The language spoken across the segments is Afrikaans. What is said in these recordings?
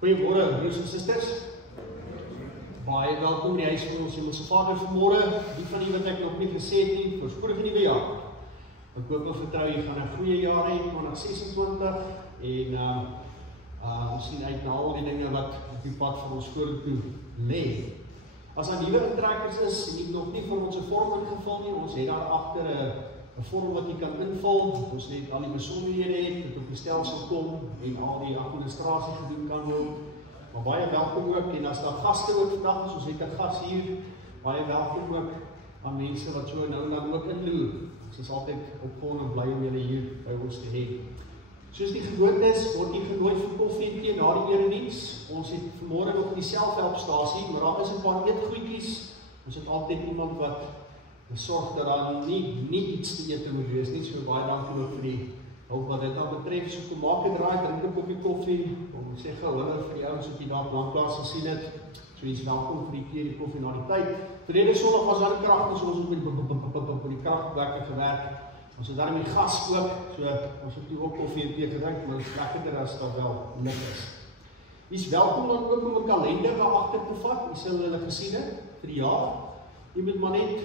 Goeiemôre, broers en susters. Baie welkom in die huis van ons Hemelse Vader vanmôre. Die van die wat ek nog nie gesê het nie, voorspoedige nuwe jaar. Ek hoop en vertrou jy gaan 'n goeie jaar hê, 2026 en ons sien uit na al die dinge wat op die pad van ons vorentoe lê. As daar nuwe intrekkers is en jy nog nie vir ons 'n vorm ingevul nie, ons het daar agter 'n vorm wat jy kan invul. Ons net al die besonderhede het, dit op die stelsel kom en al die administrasie gedoen kan word. Maar baie welkom ook, en as daar gaste ook vandag is, ons het 'n gas hier, baie welkom ook aan mense wat so nou en dan ook inloer. Ons is altyd opgewonde en bly om julle hier by ons te hê. Soos die gewoonte is, word jy genooi vir koffie en tee na die erediens. Ons het vanmôre nog die selfhelpstasie, maar daar is 'n paar eetgoedjies. Ons het altyd iemand wat sorg dat daar nie iets te eet moet wees nie. So baie dankie ook vir die hulp wat dit dan betref. So kom maak 'n draai, drink 'n koppie koffie. Ons sê gou hulle vir die ouens wat jy daar lanklaas gesien het. So jy's welkom vir die tee, die koffie na die tyd. Verlede Sondag was daar krag, so ons het met die kragwerke gewerk. Ons het daarmee gas ook, so ons het nie ook koffie en tee gedrink, maar dit is lekkerder as daar wel lig is. Jy's welkom dan ook om 'n kalender daar agter te vat. Jy sal hulle gesien het vir die jaar. Jy moet maar net,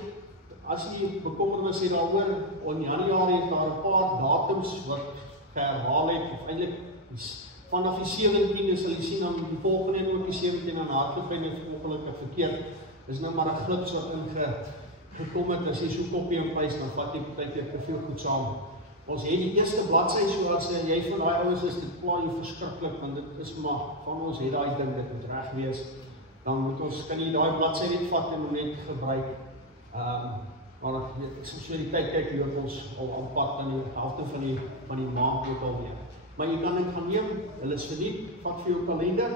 as jy bekommernis het daaroor, in Januarie is daar 'n paar datums wat geherhaal het, of eintlik vanaf die 17e sal jy sien dan die volgende en ook die 17e en hardloop en het ongelukkig verkeerd. Dis nou maar 'n glips wat ingekom het. As jy so kopie en paste, dan vat jy partykeer te veel goed saam. Ons het die eerste bladsy, so as jy van daai ouens is, dit pla jy verskriklik, want dit is maar, van ons het daai ding, dit moet reg wees. Dan moet ons, kan jy daai bladsy net vat en net gebruik. Maar soos jy die tyd kyk, loop ons al aan pad aan die helfte van die maand ook alweer. Maar jy kan dit gaan neem, hulle is verniet, vat vir jou kalender.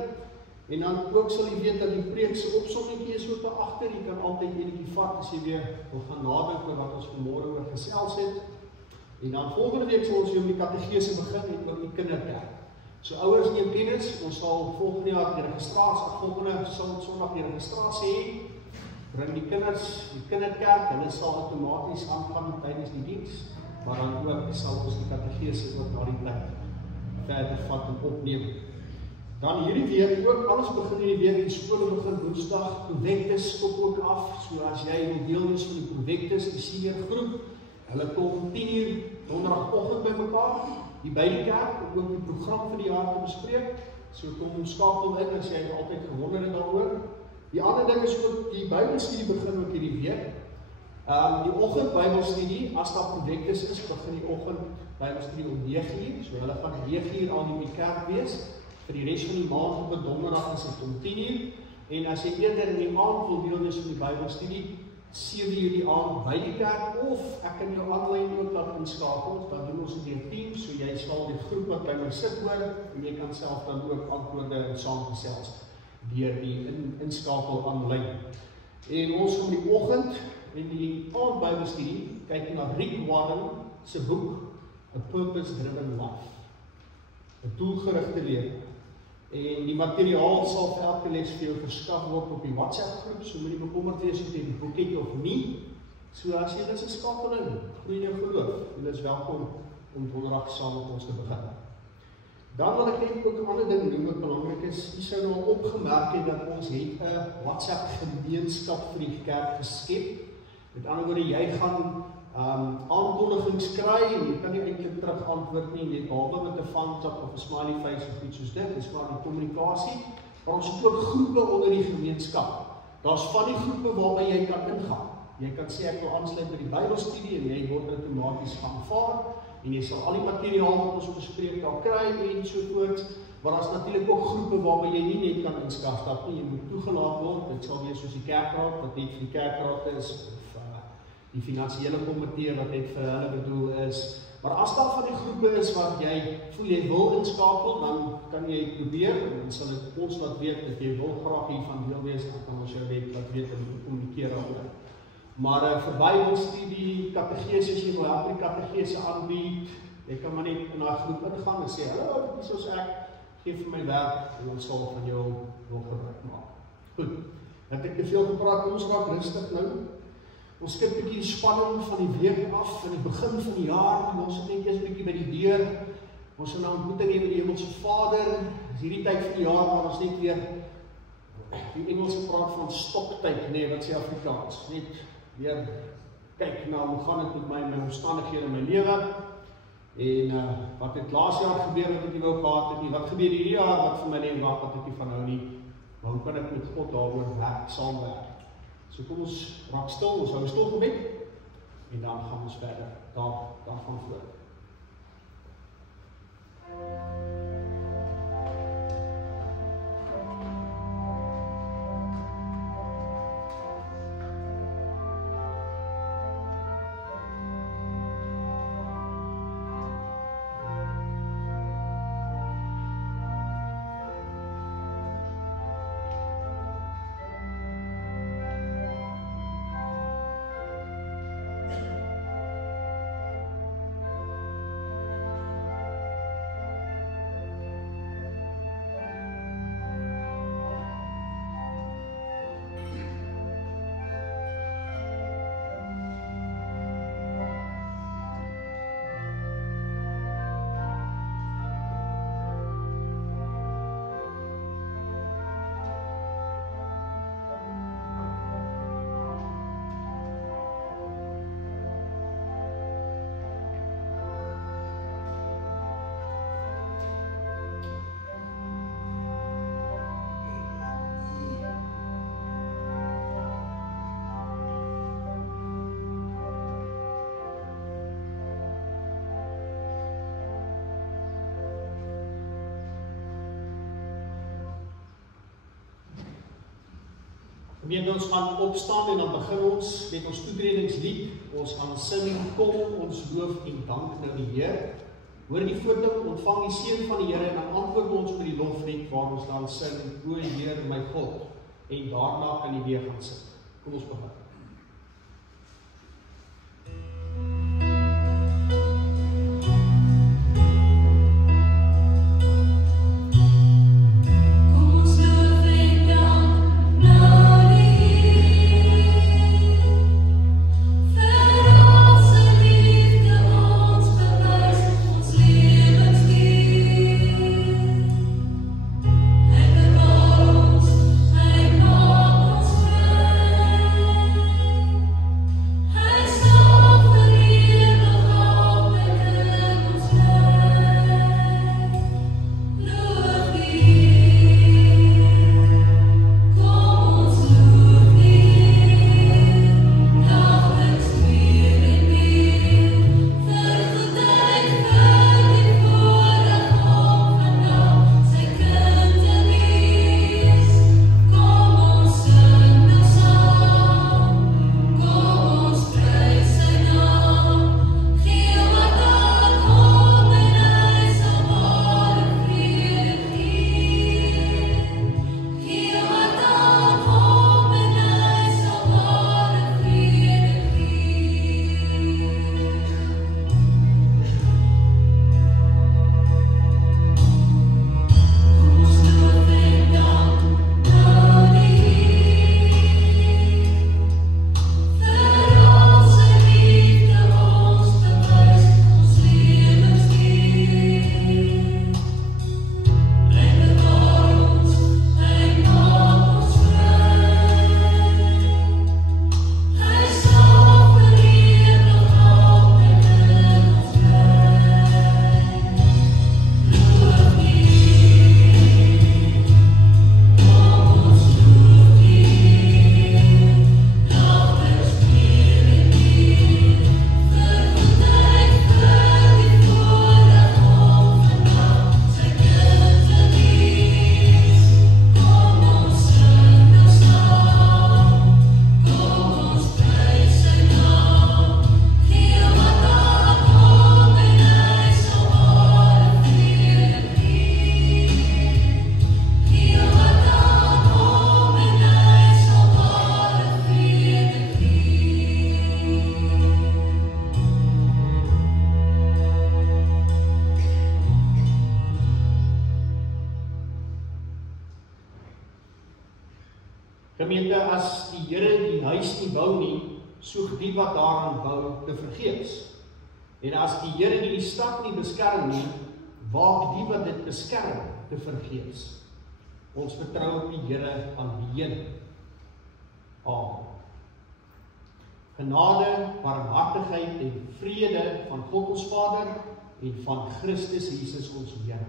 En dan ook sal jy weet dat die preek se opsommetjie is ook daar agter. Jy kan altyd enetjie vat as jy weer wil gaan nadink oor wat ons vanmôre oor gesels het. En dan volgende week sal ons weer met die kategese begin en oor die kinderkerk. So ouers neem kennis, ons sal volgende jaar die registrasie, volgende Sondag die registrasie hê. Bring die kinders, die kinderkerk, hulle sal outomaties aangaan tydens die diens, maar dan ook sal ons die kategese ook na die tyd verder vat en opneem. Dan hierdie week ook, alles begin hierdie week, die skole begin Woensdag, Projectus stop ook af, so as jy wil deel is van die Projectus, die senior groep, hulle kom 10:00 donderdagoggend by mekaar, die by die kerk, om ook die program vir die jaar te bespreek, so kom skakel in, as jy altyd gewonder het daaroor. Die ander ding is ook, die Bybelstudie begin ook hierdie week. Die oggend Bybelstudie, as daar Projectus is, begin die oggend Bybelstudie om 9:00, so hulle gaan 9:00 al in die kerk wees. Vir die res van die maand op 'n donderdag is dit om 10:00, en as jy eerder in die aand wil deel wees van die Bybelstudie, 7:00 die aand by die kerk, of ek kan jou aanlyn ook laat inskakel, dan doen ons dit deur Teams, so jy sal die groep wat by my sit hoor, en jy kan self dan ook antwoorde en saamgesels deur die inskakel aanlyn. En ons om die oggend en die aand Bybelstudie kyk na Rick Warren se boek A Purpose Driven Life, 'n doelgerigte lewe. En die materiaal sal vir elke les vir jou verskaf word op die WhatsApp groep, so moet jy bekommerd wees of jy die boek het of nie. So as jy is 'n skakeling, groei jou geloof, jy is welkom om donderdag saam met ons te begin. Dan wil ek net ook 'n ander ding noem wat belangrik is. Jy sou nou opgemerk het dat ons het 'n WhatsApp gemeenskap vir die kerk geskep. Met ander woorde, jy gaan aankondigings kry en jy kan nie eintlik terug antwoord nie, net behalwe met 'n thumbs up of 'n smiley face of iets soos dit, dis maar die kommunikasie. Maar ons het ook groepe onder die gemeenskap. Daar's van die groepe waarby jy kan ingaan. Jy kan sê ek wil aansluit by die Bybelstudie en jy word outomaties aanvaar en jy sal al die materiaal wat ons bespreek daar kry en so voort. Maar daar's natuurlik ook groepe waarby jy nie net kan inskaf nie, jy moet toegelaat word. Dit sal wees soos die kerkraad wat net vir die kerkraad is, die finansiële komitee wat net vir hulle bedoel is. Maar as daar van die groepe is wat jy voel jy wil inskakel, dan kan jy probeer, en dan sal ek ons laat weet dat jy wil graag hiervan deel wees, dan kan ons jou net laat weet en kommunikeer daaroor. Maar vir Bybelstudie, kategese, as jy wil help die kategese aanbied, jy kan maar net in daai groep ingaan en sê, hallo, dis soos ek, gee vir my werk, en ons sal van jou wil gebruik maak. Goed, het ek te veel gepraat, kom ons raak rustig nou. Ons skip 'n bietjie die spanning van die week af, in die begin van die jaar, en ons het net eers 'n bietjie by die deur, Ons gaan nou ontmoeting hê met die Hemelse Vader. Dis hierdie tyd van die jaar waar ons net weer die Engelse praat van stoktyd, nee, wat sê Afrikaans. Net weer kyk na hoe gaan dit met my omstandighede in my lewe. En wat het laas jaar gebeur wat ek nie wou gehad het nie, wat gebeur hierdie jaar wat vir my nie wag wat ek nie van nou nie, maar hoe kan ek met God daaroor werk, saamwerk. So kom ons raak stil, ons hou stil gebed en dan gaan ons verder daarvan voort. Ons gaan opstaan en dan begin ons met ons toetredingslied. Ons gaan sing, kom ons loof en dank nou die Heer. Hoor die voorting, ontvang die seën van die Here en dan antwoord ons met die loflied waar ons dan sing, o Heer my God, en daarna kan die weer gaan sing. Kom ons begin. Gemeente, as die Here die huis nie bou nie, soek die wat daaraan bou te vergeefs. En as die Here die stad nie beskerm nie, waak die wat dit beskerm te vergeefs. Ons vertrou op die Here alleen. Amen. Genade, barmhartigheid en vrede van God ons Vader en van Christus Jesus ons Here.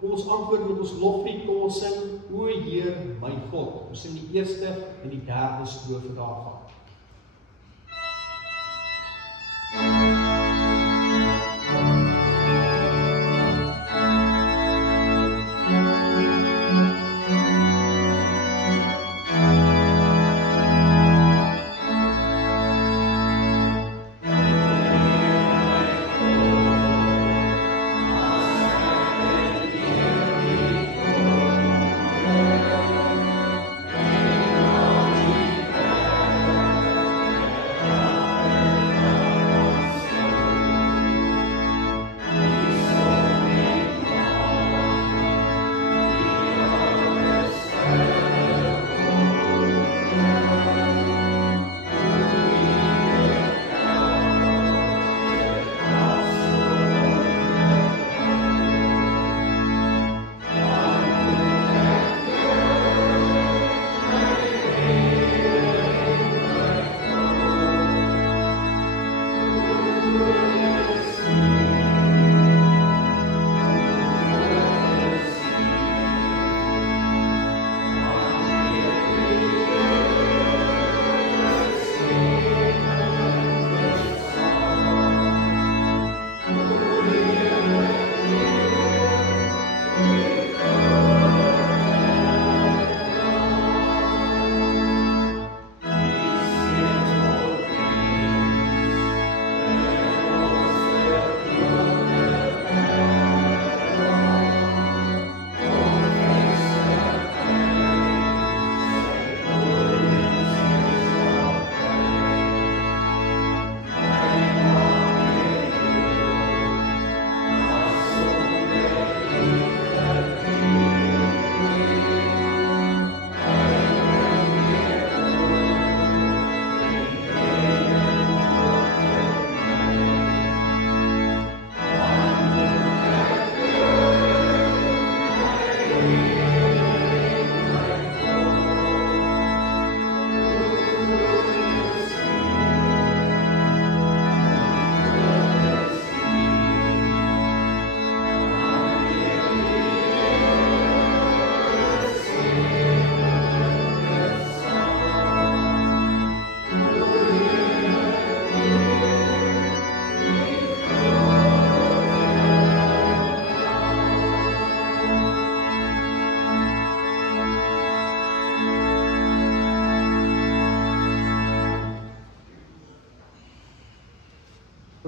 Kom ons antwoord met ons loflied, kom ons sing, O Heer, my God. Ons sing die eerste en die derde strofe daarvan.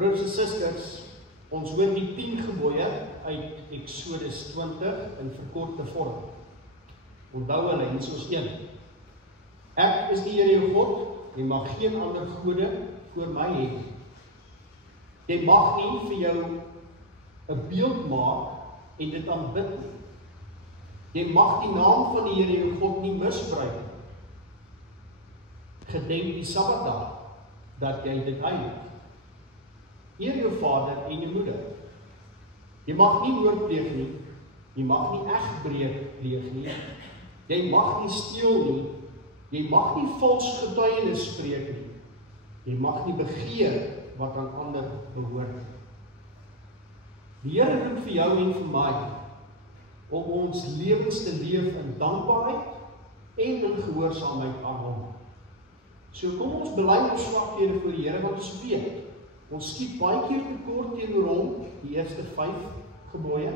Broers en susters, ons hoor die 10 gebooie uit Exodus 20 in verkorte vorm. Onthou hulle, hier is ons 1. Ek is die Here jou God, jy mag geen ander gode voor my hê. Jy mag nie vir jou 'n beeld maak en dit aanbid nie. Jy mag die naam van die Here jou God nie misbruik nie. Gedenk die Sabbatdag, dat jy dit heilig. Eer jou vader en jou moeder. Jy mag nie moord pleeg nie. Jy mag nie egbreek pleeg nie. Jy mag nie steel nie. Jy mag nie vals getuienis spreek nie. Jy mag nie begeer wat aan ander behoort nie. Die Here roep vir jou en vir my om ons lewens te leef in dankbaarheid en in gehoorsaamheid aan hom. So kom ons bely ons swakhede voor die Here, want ons weet, ons skiet baie keer tekort teenoor hom, die eerste 5 gebooie,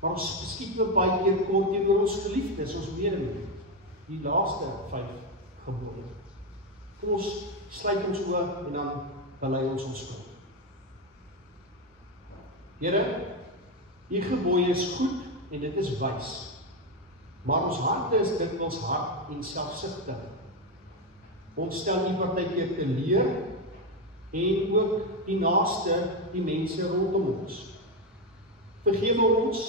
maar ons skiet ook baie keer tekort teenoor ons geliefdes, ons medemens, die laaste 5 gebooie. Kom ons sluit ons oë en dan bely ons ons skuld. Here, die gebooie is goed en dit is wys, maar ons harte is dikwels hard en selfsugtig. Ons stel nie partykeer te leer en ook die naaste, die mense rondom ons. Vergewe ons,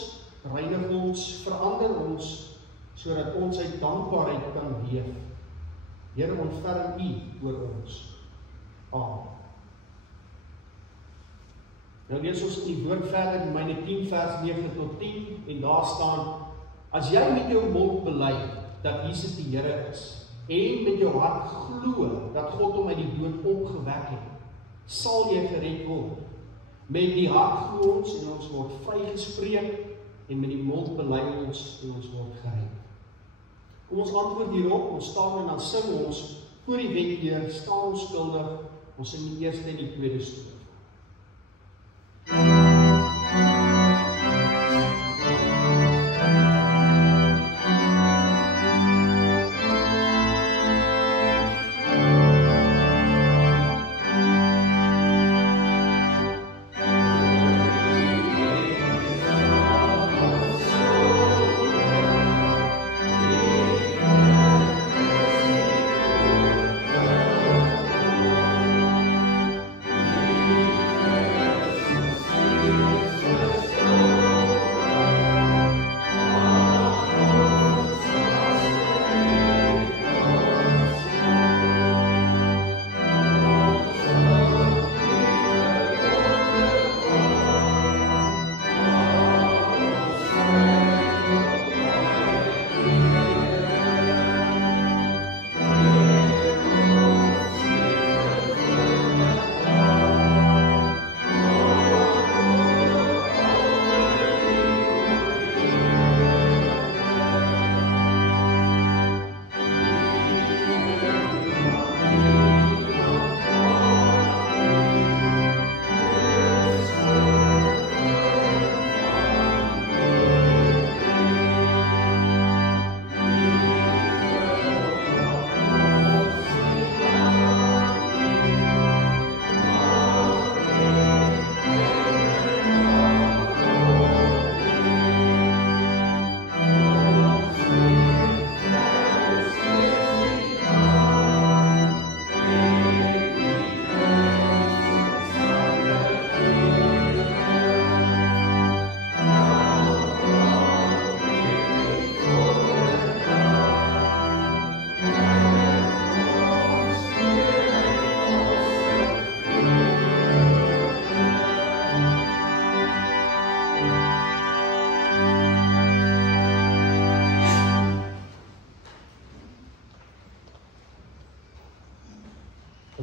reinig ons, verander ons, sodat ons uit dankbaarheid kan leef. Here, ontferm U oor ons. Amen. Nou lees ons in die woord verder in Romeine 10 vers 9 tot 10 en daar staan: As jy met jou mond bely dat Jesus die Here is en met jou hart glo dat God hom uit die dood opgewek het, sal jy gered word. Met die hart glo ons en ons word vrygespreek en met die mond bely ons en ons word gered. Kom ons antwoord hierop, ons staan en dan sing ons voor die wetleer, staan ons skuldig, ons sing die eerste en die tweede strofe.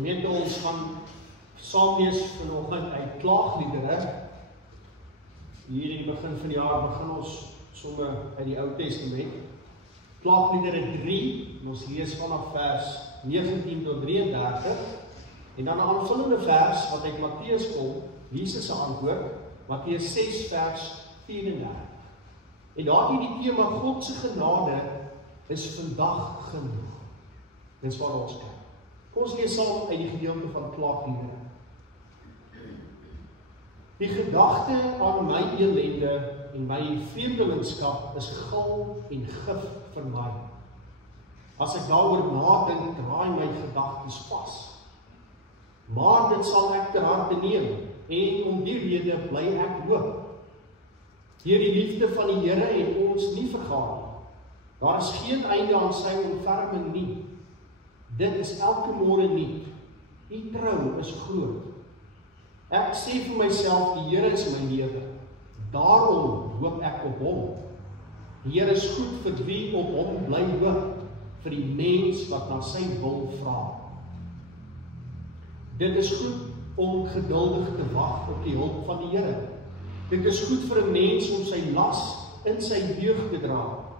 Gemeente, ons gaan saam lees vanoggend uit Klaagliedere. Hier in die begin van die jaar begin ons sommer uit die Ou Testament. Klaagliedere 3, en ons lees vanaf vers 19 tot 33. En dan 'n aanvullende vers wat uit Matteus kom, Jesus se antwoord, Matteus 6 vers 34. En daardie die tema God se genade is vandag genoeg. Dis waar ons kyk. Kom ons lees saam uit die gedeelte van Klaagliedere. Die gedagte aan my ellende en my vreemdelingskap is gil en gif vir my. As ek daaroor nadink, draai my gedagtes vas. Maar dit sal ek ter harte neem, en om die rede bly ek hoop. Deur die liefde van die Here het ons nie vergaan nie. Daar is geen einde aan sy ontferming nie. Dit is elke môre nuut. Die trou is groot. Ek sê vir myself, die Here is my lewe. Daarom hoop ek op hom. Die Here is goed vir wie op hom bly hoop, vir die mens wat na sy wil vra. Dit is goed om geduldig te wag op die hulp van die Here. Dit is goed vir 'n mens om sy las in sy jeug te dra.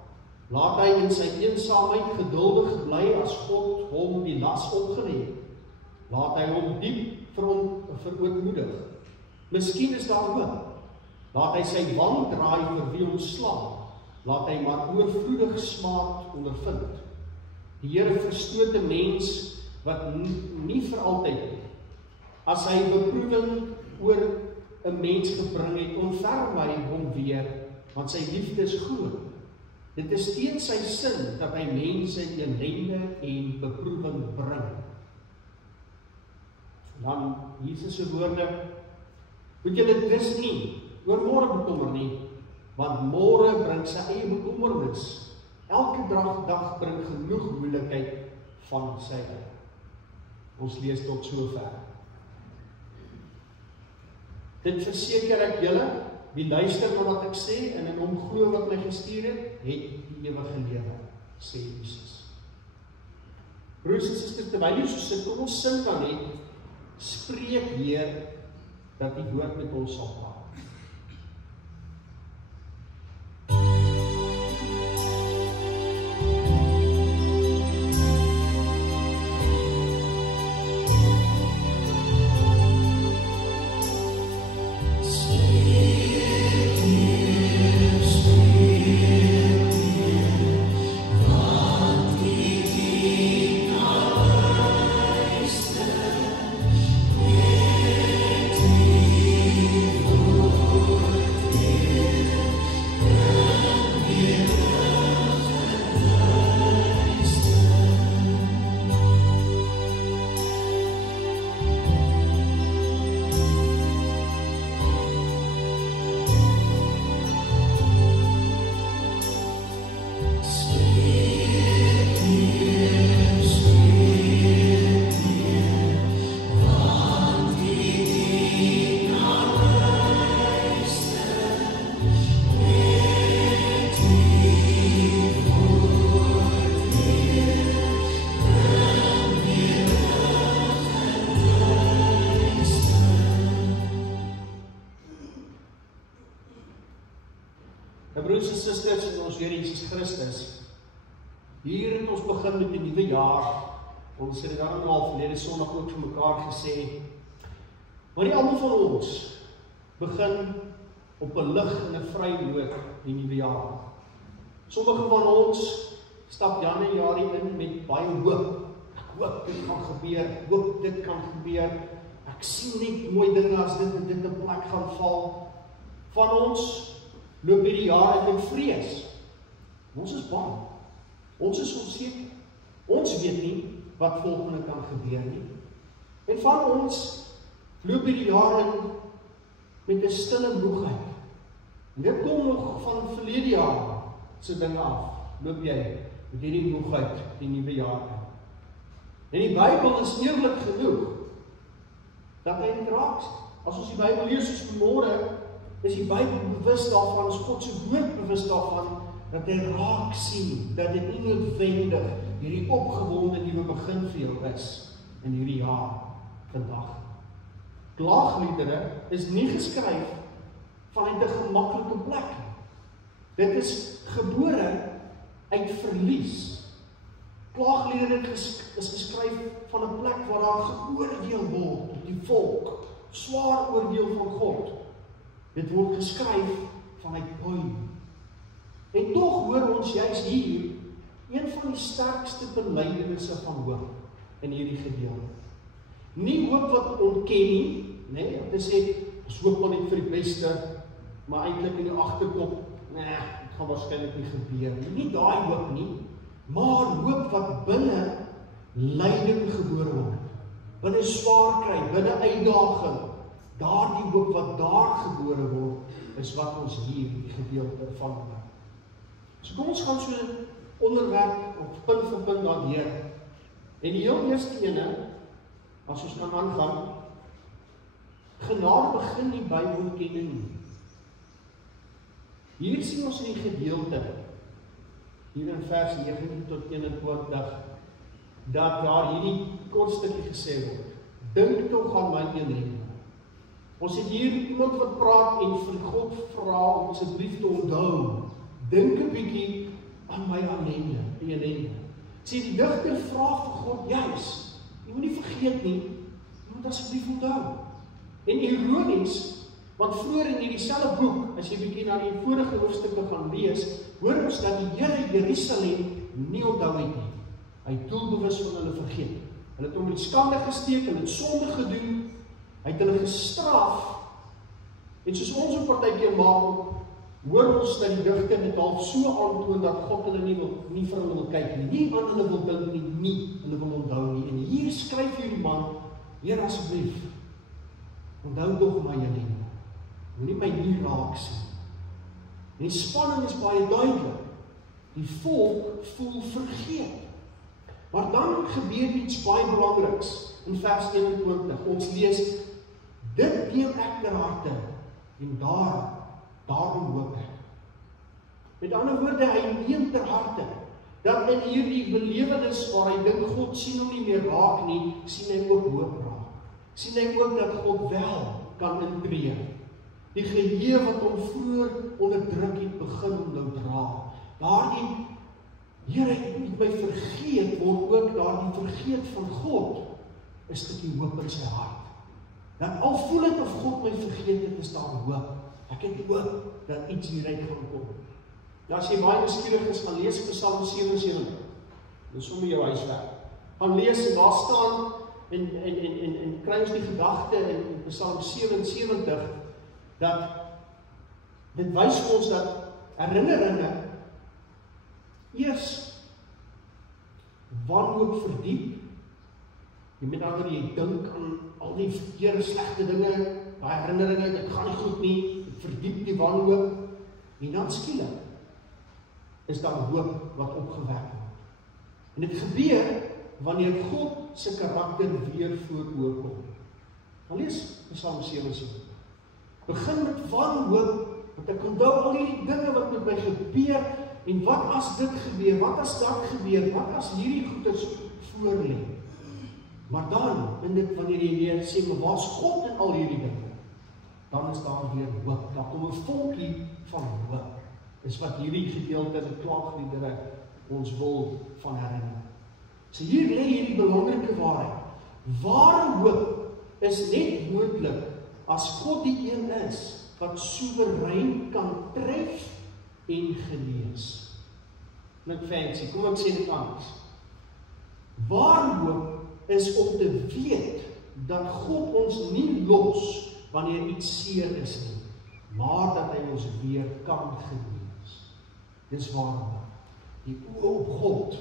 Laat hy in sy eensaamheid geduldig bly as God hom die las opgelê het. Laat hy hom diep verootmoedig. Miskien is daar hoop. Laat hy sy wang draai vir wie hom slaan. Laat hy maar oorvloedig smaak ondervind. Die Here verstoot 'n mens wat nie vir altyd nie. As hy beproewing oor 'n mens gebring het, ontferm hy hom weer, want sy liefde is groot. Dit is steeds sy sin dat hy mense in ellende en beproewing bring. Dan Jesus se woorde: moet julle dus nie oor môre bekommer nie, want môre bring sy eie bekommernis. Elke dag bring genoeg moeilikheid van sy eie. Ons lees tot sover. Dit verseker ek julle, wie luister na wat ek sê en in hom glo wat my gestuur het die ewige lewe, sê Jesus. Broers en susters, terwyl jy so sit, kom ons sin dan net, spreek Heer dat die woord met ons sal praat. Broers en susters in ons Here Jesus Christus, hier het ons begin met die nuwe jaar. Ons het dit dan al verlede Sondag ook vir mekaar gesê. Maar nie almal van ons begin op 'n lig en 'n vry noot die nuwe jaar. Sommige van ons stap Januarie in met baie hoop. Ek hoop dit gaan gebeur, ek hoop dit kan gebeur. Ek sien net mooi dinge as dit en dit in plek gaan val. Van ons loop hierdie jaar uit in vrees. Ons is bang. Ons is onseker. Ons weet nie wat volgende kan gebeur nie. En van ons loop hierdie jaar in met 'n stille moegheid. En dit kom nog van verlede jaar se dinge af. Loop jy met hierdie moegheid die nuwe jaar in. En die Bybel is eerlik genoeg dat hy dit raak. As ons die Bybel lees soos vanmôre, is die Bybel bewus daarvan, is God se woord bewus daarvan, dat hy raak sien, dat dit nie noodwendig hierdie opgewonde nuwe begin vir jou is, in hierdie jaar, vandag. Klaagliedere is nie geskryf vanuit 'n gemaklike plek. Dit is gebore uit verlies. Klaagliedere is geskryf van 'n plek waar daar geoordeel word op die volk, swaar oordeel van God. Dit word geskryf vanuit pyn. En tog hoor ons juis hier een van die sterkste belydenisse van hoop in hierdie gedeelte. Nie hoop wat ontken nie, om te sê, ons hoop maar net vir die beste, maar eintlik in die agterkop, dit gaan waarskynlik nie gebeur nie. Nie daai hoop nie, maar hoop wat binne lyding gebore word, binne swaar kry, binne uitdaging. Daardie hoop wat daar gebore word, is wat ons hier die gedeelte van hoor. So kom ons gaan so onderwerp op punt vir punt daardeur. En die heel eerste ene, as ons kan aangaan, genade begin nie by ontkenning nie. Hier sien ons in die gedeelte, hier in vers 19 tot 21, dat daar hierdie kort stukkie gesê word, dink tog aan my ellende. Ons het hier iemand wat praat en vir God vra om asseblief te onthou. Dink 'n bietjie aan my ellende. Sê die digter vra vir God, juis, jy moet nie vergeet nie, jy moet asseblief onthou. En ironies, want vroeër in dieselfde boek, as jy bietjie na die vorige hoofstukke gaan lees, hoor ons dat die Here Jerusalem nie onthou het nie. Hy het doelbewus van hulle vergeet. Hulle het hom in skande gesteek, hulle het sonde gedoen, hy het hulle gestraf, en soos ons op partykeer maak, hoor ons dat die digter dit half so aantoon, dat God hulle nie vir hulle wil kyk nie, nie aan hulle wil dink nie, hulle wil onthou nie, en hier skryf hierdie man, Heer asseblief, onthou tog my ellende, moenie my nie raak sien. En die spanning is baie duidelik, die volk voel vergeet, maar dan gebeur iets baie belangriks, in vers 21, ons lees, Dit deel ek ter harte, en daarom hoop ek. Met ander woorde, hy neem ter harte, dat in hierdie belewenis waar hy dink God sien hom nie meer raak nie, sien hy ook hoop raak. Sien hy ook dat God wel kan intree. Die geheue wat hom vroeër onderdruk het, begin hom nou dra. Daardie, Here het my vergeet, word ook daardie vergeet van God, is dit die hoop in sy hart. Dat al voel het of God my vergeet het, is daar hoop. Ek het hoop dat iets hieruit gaan kom. Nou as jy baie nuuskierig is, gaan lees Psalm 77. Dis sommer jou huiswerk. Gaan lees en daar staan en kry ons die gedagte in Psalm 77 dat dit wys ons dat herinneringe eers wanhoop verdiep. Jy met ander jy dink aan al die verkeerde slegte dinge, daai herinneringe, dit gaan nie goed nie, dit verdiep die wanhoop en dan skielik is daar hoop wat opgewek word. En dit gebeur wanneer God se karakter weer voor oë kom. Dan lees Psalm 77. Begin met wanhoop, want ek onthou al hierdie dinge wat met my gebeur, en wat as dit gebeur, wat as dat gebeur, wat as hierdie goeders voor lê. Maar dan, wanneer jy weer sê, maar waar is God in al hierdie dinge? Dan is daar weer hoop, dan kom 'n vonkie van hoop. Is wat hierdie gedeelte in die klaagliedere ons wil van herinner. So hier lê hierdie belangrike waarheid. Ware hoop is net moontlik as God die een is wat soewerein kan tref en genees. Net fancy, kom ek sê dit anders. Ware hoop is om te weet dat God ons nie los wanneer iets seer is nie, maar dat hy ons weer kan genees. Dis ware hoop. Die oë op God.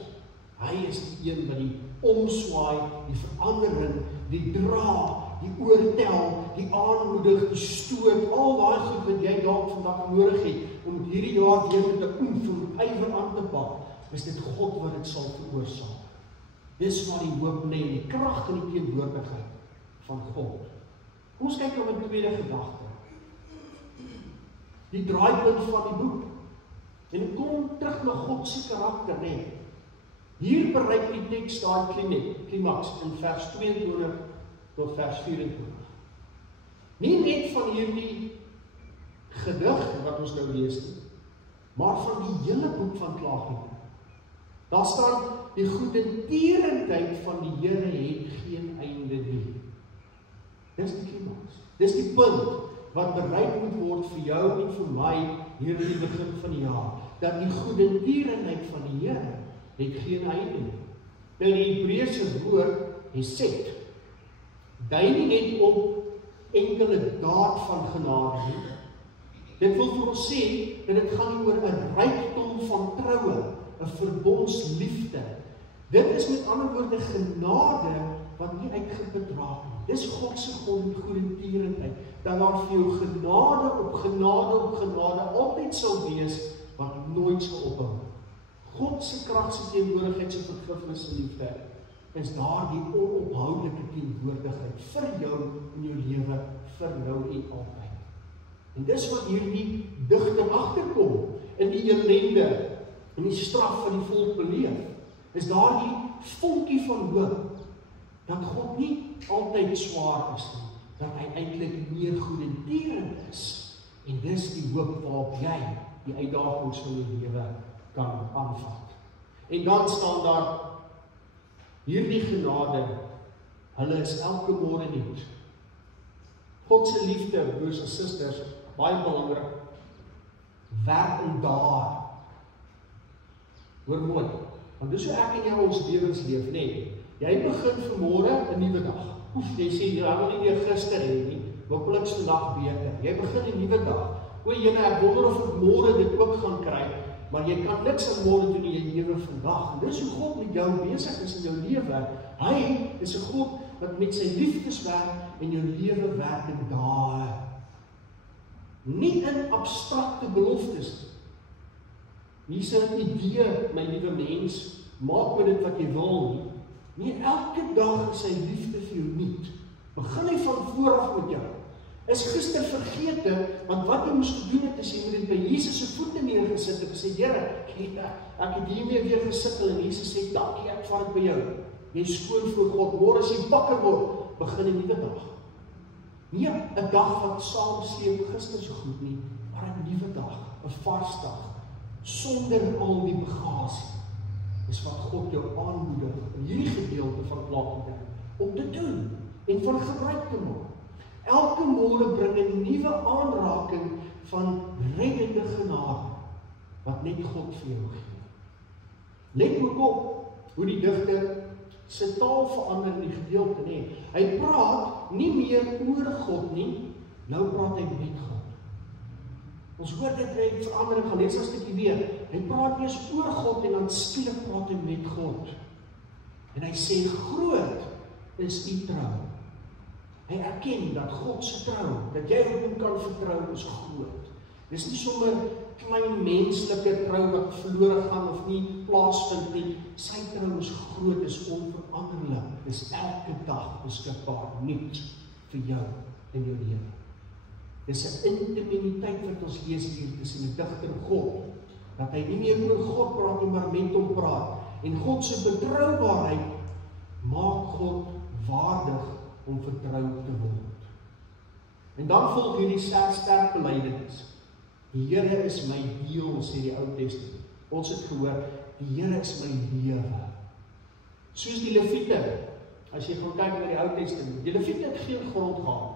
Hy is die een wat die omswaai, die verandering, die dra, die oortel, die aanmoedig, die stoot, al daai goed wat jy dalk vandag nodig het, om hierdie jaar weer met 'n oef en ywer aan te pak, is dit God wat dit sal veroorsaak. Dis waar die hoop lê, die krag en die teenwoordigheid van God. Ons kyk nou met 'n tweede gedagte. Die draaipunt van die boek. En kom terug na God se karakter, nee. Hier bereik die teks daai klimaks in vers 22 tot vers 24. Nie net van hierdie gedig wat ons nou lees nie, maar van die hele boek van Klaagliedere. Daar staan die goedertierendheid van die Here het geen einde nie. Dis die klimaks. Dis die punt wat bereik moet word vir jou en vir my hier in die begin van die jaar. Dat die goedertierendheid van die Here het geen einde nie. Nou die Hebreëse woord hesed dui nie net op enkele daad van genade nie. Dit wil vir ons sê dat dit gaan oor 'n rykdom van troue, 'n verbondsliefde. Dit is met ander woorde genade wat nie uitgeput raak nie. Dis God se goedertierendheid, dat daar vir jou genade op genade op genade altyd sal wees wat nooit sal ophou. God se krag, se teenwoordigheid, se vergifnis en liefde is daar die onophoudelike teenwoordigheid vir jou in jou lewe vir nou en altyd. En dis wat hierdie digter agterkom in die ellende en die straf van die volk beleef. Is daar die vonkie van hoop dat God nie altyd swaar is nie, dat hy eintlik meer goedertierend is. En dis die hoop waarop jy die uitdagings van die lewe kan aanvat. En dan staan daar hierdie genade, hulle is elke môre nuut. God se liefde, broers en susters, baie belangrik, werk in dae. Hoor mooi, want dis hoe ek en jy ons lewens leef, nee. Jy begin vanmôre 'n nuwe dag. Jy sê, jy wil nie weer gister hê nie, hopelik vandag beter. Jy begin 'n nuwe dag. O, Here, ek wonder of ek môre dit ook gaan kry, maar jy kan niks aan môre doen in jou lewe vandag. En dis hoe God met jou besig is in jou lewe. Hy is 'n God wat met sy liefdeswerk in jou lewe werk in dae. Nie in abstrakte beloftes. Nie so 'n idee, my liewe mens, maak met dit wat jy wil nie. Nie elke dag is sy liefde vir jou nuut. Begin hy van vooraf met jou. is gister vergete, want wat jy moes gedoen het, is jy moet dit by Jesus se voete neergesit en gesê, Here, ek het hiermee weer gesukkel, en Jesus sê, dankie, ek vat dit by jou. Jy is skoon voor God, môre as jy wakker word, begin 'n nuwe dag. Nie 'n dag wat saamsleep gister so goed nie, maar 'n nuwe dag, 'n vars dag, sonder al die bagasie, is wat God jou aanmoedig in hierdie gedeelte van Plaasdorp om te doen en van gebruik te maak. Elke môre bring 'n nuwe aanraking van reddende genade wat net God vir jou gee. Let ook op hoe die digter sy taal verander in die gedeelte, nee. Hy praat nie meer oor God nie, nou praat hy met God. Ons hoor dit by verandering, gaan lees 'n stukkie weer. Hy praat eers oor God en dan skielik praat hy met God. En hy sê, groot is u trou. Hy erken dat God se trou, dat jy op hom kan vertrou, is groot. Dis nie sommer klein menslike trou wat verlore gaan of nie plaasvind nie. Sy trou is groot, is onveranderlik, is elke dag beskikbaar, nuut vir jou in jou lewe. Dis 'n intimiteit wat ons lees hier tussen 'n digter en God, dat hy nie meer oor God praat nie, maar met hom praat. En God se betroubaarheid maak God waardig om vertrou te word. En dan volg hierdie sterk belydenis. Die Here is my deel, sê die Ou Testament. Ons het gehoor, die Here is my lewe. Soos die Lewiete, as jy gaan kyk na die Ou Testament, die Lewiete het geen grond gehad.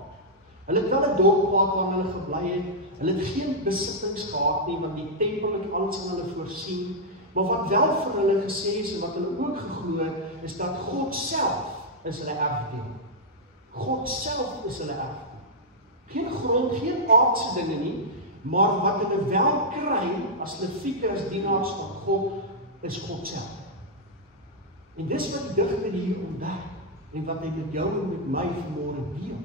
Hulle het wel 'n dorp gehad waar hulle gebly het. Hulle het geen besittings gehad nie, want die tempel het alles aan hulle voorsien. Maar wat wel vir hulle gesê is en wat hulle ook geglo het, is dat God self is hulle erfdeel. God self is hulle erfdeel. Geen grond, geen aardse dinge nie, maar wat hulle wel kry as Lewiete, as dienaars van God, is God self. En dis wat die digter hier ontdek, en wat hy met jou en met my vanmôre deel.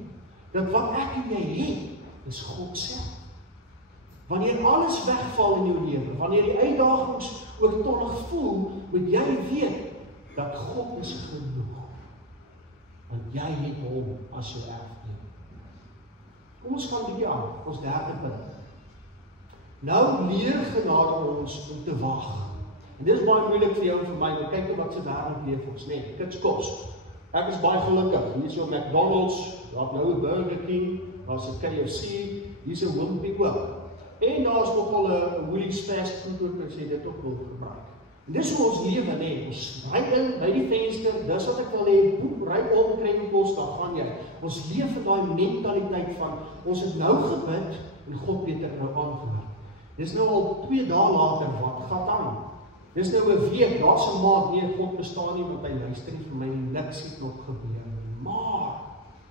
Dat wat ek en jy het, is God self. Wanneer alles wegval in jou lewe, wanneer die uitdagings oortollig voel, moet jy weet dat God is genoeg. Want jy het hom as jou erfdeel. Kom ons gaan bietjie aan, ons derde punt. Nou leer genade ons om te wag. En dit is baie moeilik vir jou en vir my, want kyk wat se wêreld leef ons, nee, kit's kos. Ek is baie gelukkig, hier is jou McDonald's, daar nou 'n Burger King, daar's 'n KFC, hier's 'n Wimpy ook. En daar's nogal 'n Woolies fast food ook, as jy dit ook wil gebruik. En dis hoe ons lewe, nee, ons ry in by die venster, dis wat ek wil hê, boek, ry om, kry die kos, dan gaan jy. Ons leef in daai mentaliteit van, ons het nou gebid, en God weet ek nou antwoord. Dis nou al 2 dae later, wat gaan aan? Dis nou 'n week, daar's 'n maand, nee, God bestaan nie, want hy luister nie vir my, niks het nog gebeur. Maar,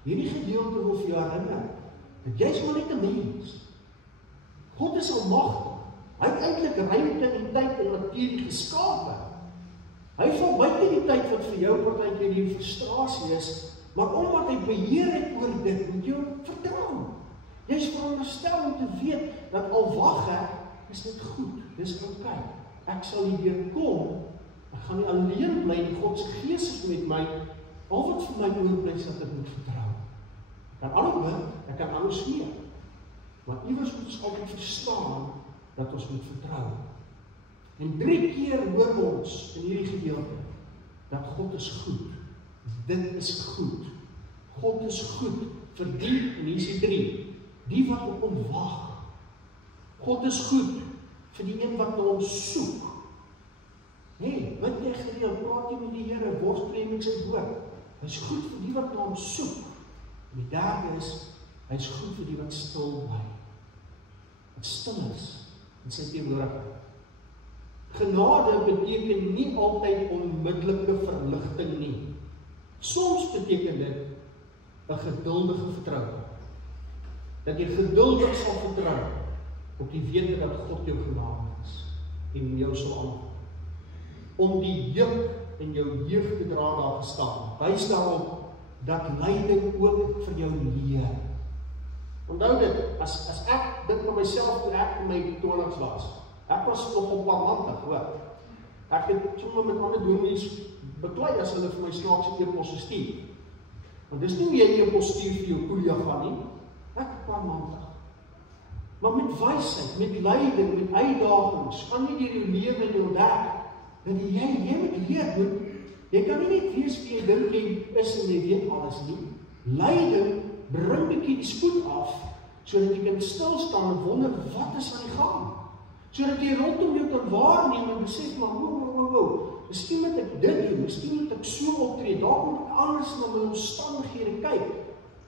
hierdie gedeelte wil vir jou herinner, dat jy is maar net 'n mens. God is almagtig. Hy het eintlik ruimte en tyd en materie geskape. Hy val buite die tyd wat vir jou partykeer hier frustrasie is, maar omdat hy beheer het oor dit, moet jy vertrou. Jy is veronderstel om te weet, dat al wag ek, is dit goed, dis oukei. Ek sal hier kom, ek gaan nie alleen bly, die God se Gees is met my, al wat vir my oorbly is dat ek moet vertrou. Ek kan aanhou bid, ek kan aanhou smeek, maar iewers moet ons altyd verstaan, dat ons moet vertrou. En 3 keer hoor ons in hierdie gedeelte, dat God is goed. Dit is goed. God is goed vir die, en hier is die 3, die wat op hom wag. God is goed vir die een wat na hom soek. Nee, wat jy gereeld, praat jy met die Here, worstel jy met sy woord. Hy is goed vir die wat na hom soek. En die derde is, hy is goed vir die wat stil bly. Wat stil is in sy teenwoordigheid. Genade beteken nie altyd onmiddellike verligting nie. Soms beteken dit 'n geduldige vertroue. Dat jy geduldig sal vertrou op die wete dat God jou genade is en jou sal aanneem. Om die juk in jou jeug te dra daar gestaan, wys daarop dat lyding ook vir jou leer. Onthou dit, as ek dit vir myself toe ek in my 20's was, ek was nog op parmantig, hoor. Ek het sommer met ander dominees beklei as hulle vir my snaakse e-posse stuur. Want dis nie hoe jy e-pos stuur vir jou koelie gaan nie. ek mantig. Maar met wysheid, met leiding, met uitdagings, gaan jy deur jou lewe en jou werk, dat jy moet leer, jy kan nie net wees wie jy dink jy is en jy weet alles nie. Leiding bring bietjie die spoed af, sodat jy kan stilstaan en wonder wat is aan die gang. Sodat jy rondom jou kan waarneem en besef, maar miskien moet ek dit doen, miskien moet ek so optree, daar moet ek anders na my omstandighede kyk.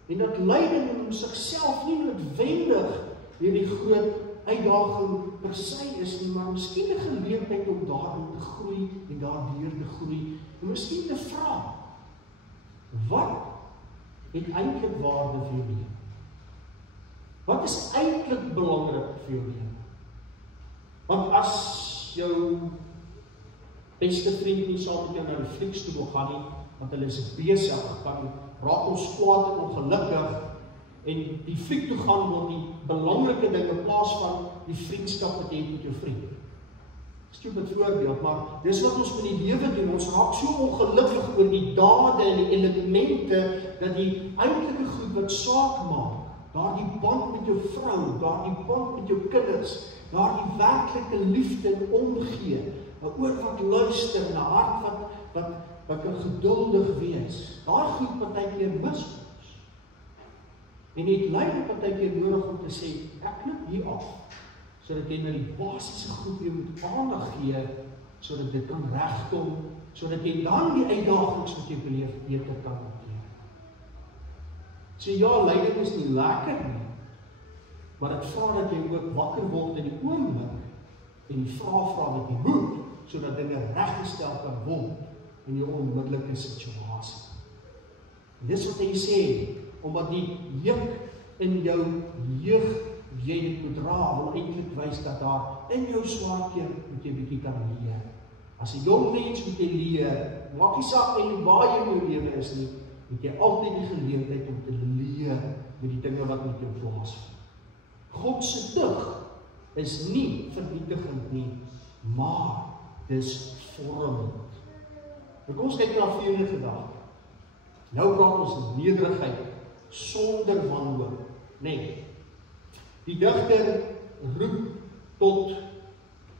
En dat leiding in sigself nie noodwendig weer die groot uitdaging per se is nie, maar miskien 'n geleentheid om daarin te groei en daardeur te groei. En miskien te vra, wat het eintlik waarde vir jou lewe? Wat is eintlik belangrik vir jou lewe? Want as jou beste vriend nie saam met jou na die flieks toe wil gaan nie, want hulle is besig, kan raak ons kwaad en ongelukkig, en die fliek toe gaan word die belangrike ding in plaas van die vriendskap wat jy het met jou vriend. Stupid voorbeeld, maar dis wat ons met die lewe doen. Ons raak so ongelukkig oor die dade en die elemente, dat die eintlike goed wat saak maak, daardie band met jou vrou, daardie band met jou kinders, daardie werklike liefde en omgee, 'n oor wat luister, 'n hart wat kan geduldig wees. Daar goed partykeer mis ons. En jy het leiding partykeer nodig om te sê, ek knip hier af, sodat jy na die basiese goed jy moet aandag gee, sodat dit kan regkom, sodat jy dan die uitdagings wat jy beleef beter kan hanteer. So ja, leiding is nie lekker nie, maar dit vra dat jy ook wakker word in die oomblik en die vraag vra wat jy moet, sodat dinge reggestel kan word in jou onmiddellike situasie. En dis wat hy sê, omdat die juk in jou jeug jy dit moet dra, wil eintlik wys dat daar in jou swaar keer moet jy bietjie kan leer. As 'n jong mens moet jy leer, maak nie saak en waar jy in jou lewe is nie, moet jy altyd die geleentheid om te leer met die dinge wat met jou plaasvind. God se tug is nie vernietigend nie, maar dis vormend. Kom ons kyk na 'n vierde gedagte. Nou praat ons nederigheid sonder wanhoop, nee. Die digter roep tot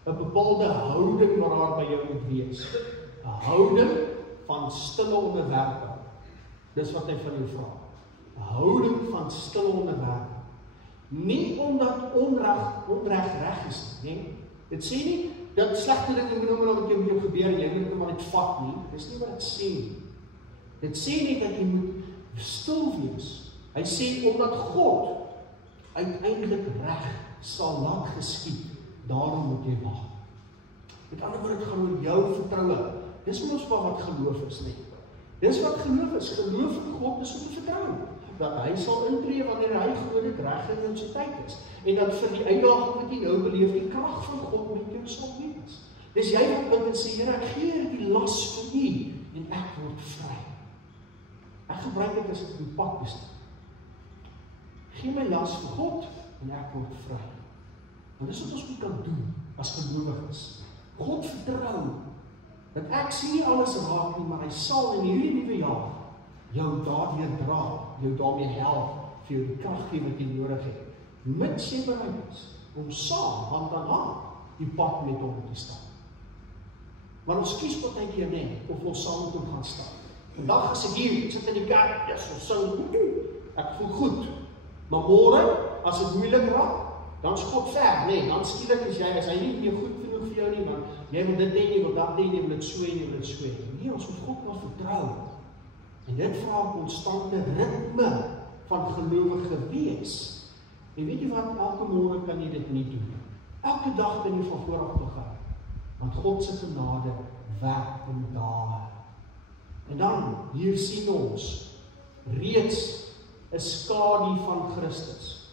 'n bepaalde houding wat daar by jou moet wees. 'n Houding van stille onderwerping. Dis wat hy van jou vra. 'n Houding van stille onderwerping. Nie omdat onreg reg is nie, nee. Dit sê nie dat slegte dinge moet met jou gebeur en jy moet maar net vat nie. Dis nie wat dit sê nie. Dit sê nie dat jy moet stil wees. Hy sê omdat God uiteindelik reg sal laat geskied, daarom moet jy wag. Met ander woorde, dit gaan oor jou vertroue. Dis mos wat geloof is, nie. Dis wat geloof is. Geloof in God is om te vertrou. Dat hy sal intree wanneer hy glo dit reg in sy tyd is. En dat vir die uitdaging wat jy nou beleef, die krag van God met jou sal wees. Dis jy wat bid en sê, Here, ek gee die las vir U en ek word vry. Ek gebruik dit as ek 'n pad bestap. Gee my las vir God en ek word vry. Want dis wat ons moet kan doen as gelowiges. God vertrou dat ek sien nie alles raak nie, maar hy sal in hierdie nuwe jaar jou daardeur dra, jou daarmee help, vir jou die krag gee wat jy nodig het. Mits jy bereid is om saam, hand aan hand, die pad met hom te stap. Maar ons kies partykeer nie, of ons saam met hom gaan stap. Vandag as ek hier sit in die kerk, yes, ons sing, ek voel goed. Maar môre, as dit moeilik raak, dan is God ver, nee, dan skielik is hy nie meer goed genoeg vir jou nie, maar jy wil dit hê, jy wil dat hê, jy wil dit so hê, jy wil dit so hê. Nee, ons moet God maar vertrou. En dit vra 'n konstante ritme van gelowige wees. En weet jy wat, elke môre kan jy dit nie doen. Elke dag kan jy van voor af begin. Want God se genade werk in dae. En dan, hier sien ons, reeds 'n skadu van Christus.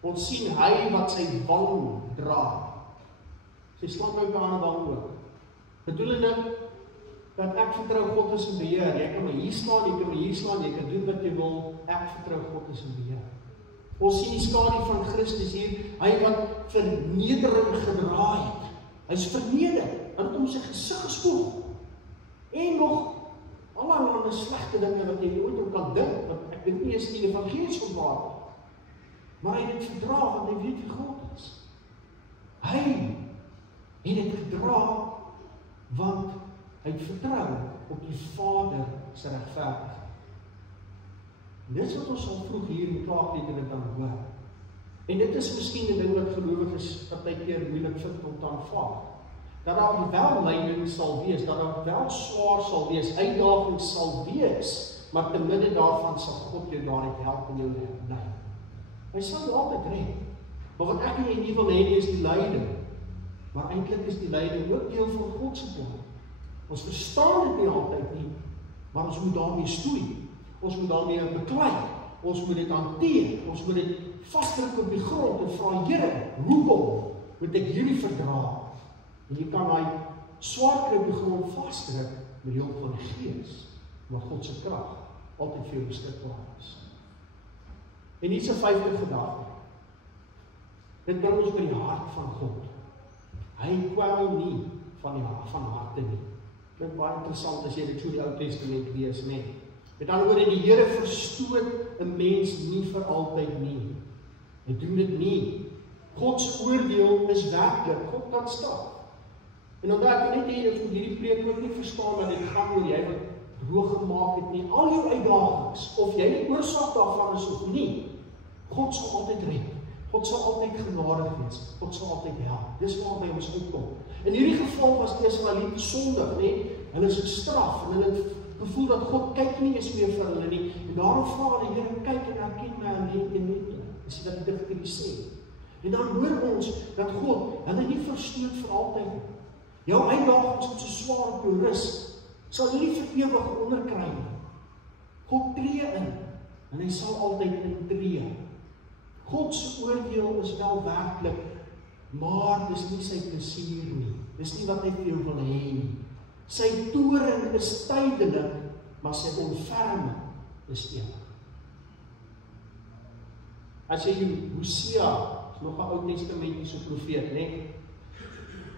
Ons sien hy wat sy wang dra. Sy slaan my aan 'n wang ook. Bedoelende dat ek vertrou God is in beheer. Jy kan my hier slaan, jy kan my hier slaan, jy kan doen wat jy wil. Ek vertrou God is in beheer. Ons sien die skadu van Christus hier, hy wat vernedering gedra het. Hy's verneder, hy het om sy gesig gespoeg. En nog allerlei slegte dinge wat jy ooit kan dink, want ek dink nie eens die evangelies gewaar. maar hy het dit verdra, want hy weet wie God is. Hy het dit verdra, want hy het vertrou op die Vader se regverdigheid. Dit wat ons al vroeg hier in klaagliedere dan hoor. En dit is miskien 'n ding wat gelowiges partykeer moeilik vind om te aanvaar. Dat daar wel lyding sal wees, dat daar wel swaar sal wees, uitdagings sal wees, maar te midde daarvan sal God jou daaruit help en jou lei. Hy sal jou altyd red. Maar wat ek en jy nie wil hê is die lyding. Maar eintlik is die lyding ook deel van God se plan. Ons verstaan dit nie altyd nie, maar ons moet daarmee stoei. Ons moet daarmee beklei. Ons moet dit hanteer. Ons moet dit vasdruk op die grond en vra, Here, hoekom moet ek hierdie verdra? En jy kan daai swaar kry op die grond vasdruk met die hulp van die Gees, maar God se krag altyd vir jou beskikbaar is. En hier is 'n 5de gedagte. Dit bring ons by die hart van God. Hy kwel nie van harte nie. Dit is baie interessant as jy dit so die Ou Testament lees, nee. Met ander woorde, die Here verstoot 'n mens nie vir altyd nie. Hy doen dit nie. God se oordeel is werklik. God kan straf. En omdat ek net hê, ons moet hierdie preek ook nie verstaan dat dit gaan oor jy wat droog gemaak het nie. Al jou uitdagings, of jy die oorsaak daarvan is of nie, God sal altyd red. God sal altyd genadig wees. God sal altyd help. Dis waarby ons uitkom. In hierdie geval was die Israeliete sondig, nee. Hulle is gestraf en hulle het gevoel dat God kyk nie eens meer vir hulle nie. En daarom vra die Here, kyk en erken my alleen en nie. Dis wat die digter sê. En dan hoor ons dat God hulle nie verstoot vir altyd nie. Jou uitdagings wat so swaar op jou rus, sal jy nie vir ewig onderkry nie. God tree in en hy sal altyd intree. God se oordeel is wel werklik, maar dis nie sy plesier nie. Dis nie wat hy vir jou wil hê nie. Sy toorn is tydelik, maar sy ontferming is ewig. As jy Hosea, is nog 'n Ou Testamentiese profeet, né?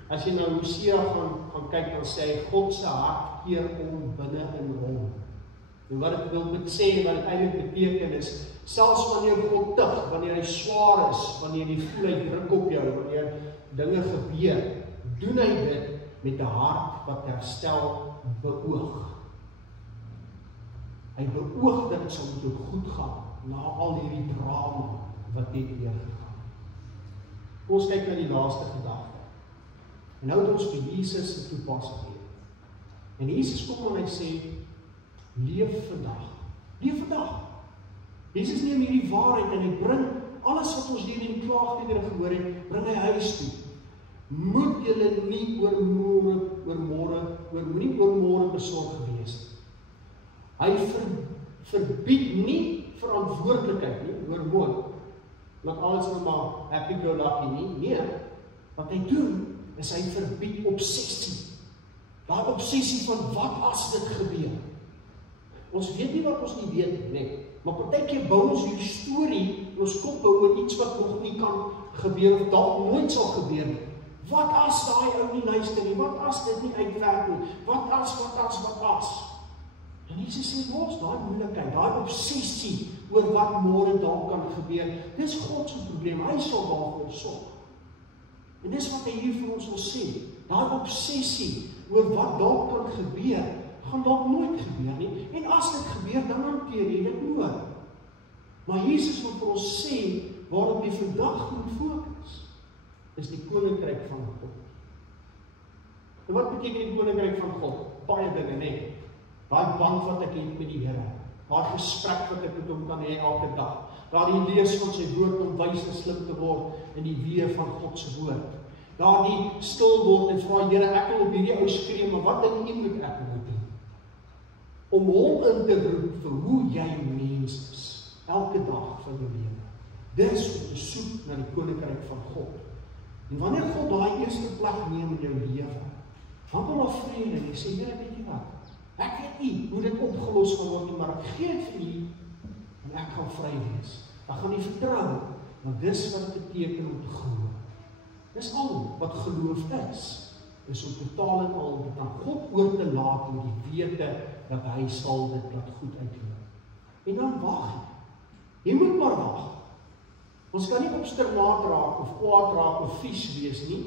As jy na Hosea gaan kyk, dan sê hy, God se hart keer om binne in hom. En wat dit wil sê, wat dit eintlik beteken is, selfs wanneer God tug, wanneer hy swaar is, wanneer jy voel hy druk op jou, wanneer dinge gebeur, doen hy dit met 'n hart wat herstel beoog. Hy beoog dat dit sal met jou goed gaan, na al hierdie drama wat dit weer gegaan. Ons kyk na die laaste gedagte. En nou het ons vir Jesus se toepassing hier. En Jesus kom en hy sê, leef vandag. Leef vandag. Jesus neem hierdie waarheid en hy bring alles wat ons hier in die klaagliedere gehoor het, bring hy huis toe. Moet julle nie oor môre besorg wees. Hy verbied nie verantwoordelikheid nie oor môre. Laat alles nou maar happy go lucky nie. Nee, wat hy doen is hy verbied obsessie. Daai obsessie van wat as dit gebeur. Ons weet nie wat ons nie weet nie. Maar partykeer bou ons hierdie storie in ons koppe oor iets wat nog nie kan gebeur of dalk nooit sal gebeur nie. Wat as daai ou nie luister nie? Wat as dit nie uitwerk nie? Wat as? En Jesus sê, los daai moeilikheid, daai obsessie oor wat môre dalk kan gebeur. Dis God se probleem. Hy sal daarvoor sorg. En dis wat hy hier vir ons wil sê. Daai obsessie oor wat dalk kan gebeur, gaan dalk nooit gebeur nie. En as dit gebeur, dan hanteer jy dit nooit. Maar Jesus wil vir ons sê, waarop jy vandag moet fokus, is die koninkryk van God. En wat beteken die koninkryk van God? Baie dinge, nee. Daai band wat ek het met die Here, daai gesprek wat ek met hom kan hê elke dag, daardie lees van sy woord om wys en slim te word in die weë van God se woord, daardie stil word en vra, Here, ek wil op hierdie ou skree, maar wat dink U moet ek moet doen? Om hom in te roep vir hoe jy mens is, elke dag van jou lewe. Dis om te soek na die koninkryk van God. En wanneer God daai eerste plek neem in jou lewe, dan kom daar vrede en jy sê, Here, weet jy wat? Ek weet nie hoe dit opgelos gaan word nie, maar ek gee dit vir U en ek gaan vry wees. Ek gaan U vertrou, want dis wat dit beteken om te glo. Dis al wat geloof is om totaal en al dit aan God oor te laat met die wete dat hy sal dit laat goed uitloop. En dan wag jy. Jy moet maar wag. Ons kan nie obstinaat raak, of kwaad raak, of vies wees nie.